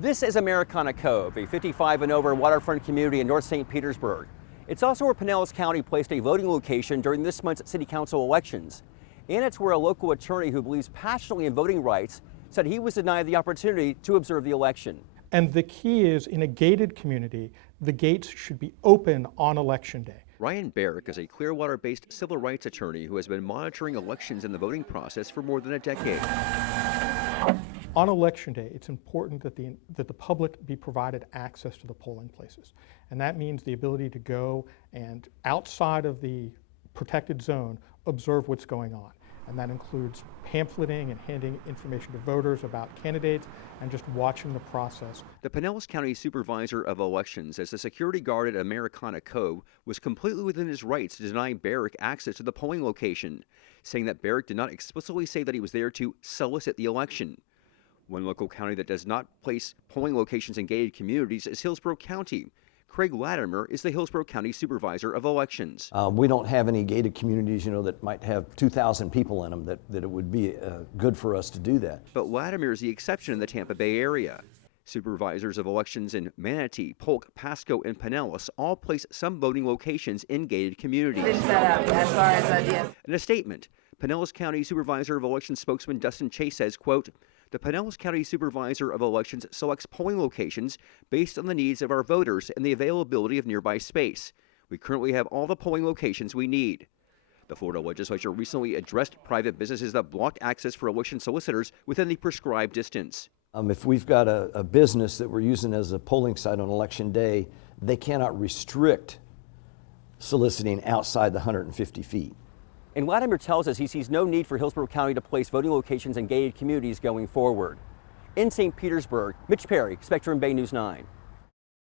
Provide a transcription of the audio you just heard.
This is Americana Cove, a 55 and over waterfront community in North St. Petersburg. It's also where Pinellas County placed a voting location during this month's city council elections. And it's where a local attorney who believes passionately in voting rights said he was denied the opportunity to observe the election. And the key is, in a gated community, the gates should be open on election day. Ryan Barrick is a Clearwater-based civil rights attorney who has been monitoring elections and the voting process for more than a decade. On election day, it's important that the public be provided access to the polling places. And that means the ability to go and, outside of the protected zone, observe what's going on. And that includes pamphleting and handing information to voters about candidates and just watching the process. The Pinellas County Supervisor of Elections says the security guard at Americana Cove was completely within his rights to deny Barrick access to the polling location, saying that Barrick did not explicitly say that he was there to solicit the election. One local county that does not place polling locations in gated communities is Hillsborough County. Craig Latimer is the Hillsborough County Supervisor of Elections. We don't have any gated communities, that might have 2,000 people in them that it would be good for us to do that. But Latimer is the exception in the Tampa Bay area. Supervisors of elections in Manatee, Polk, Pasco, and Pinellas all place some voting locations in gated communities. In a statement, Pinellas County Supervisor of Elections spokesman Dustin Chase says, quote, "The Pinellas County Supervisor of Elections selects polling locations based on the needs of our voters and the availability of nearby space. We currently have all the polling locations we need." The Florida legislature recently addressed private businesses that blocked access for election solicitors within the prescribed distance. If we've got a business that we're using as a polling site on election day, they cannot restrict soliciting outside the 150 feet. And Latimer tells us he sees no need for Hillsborough County to place voting locations in gated communities going forward. In St. Petersburg, Mitch Perry, Spectrum Bay News 9.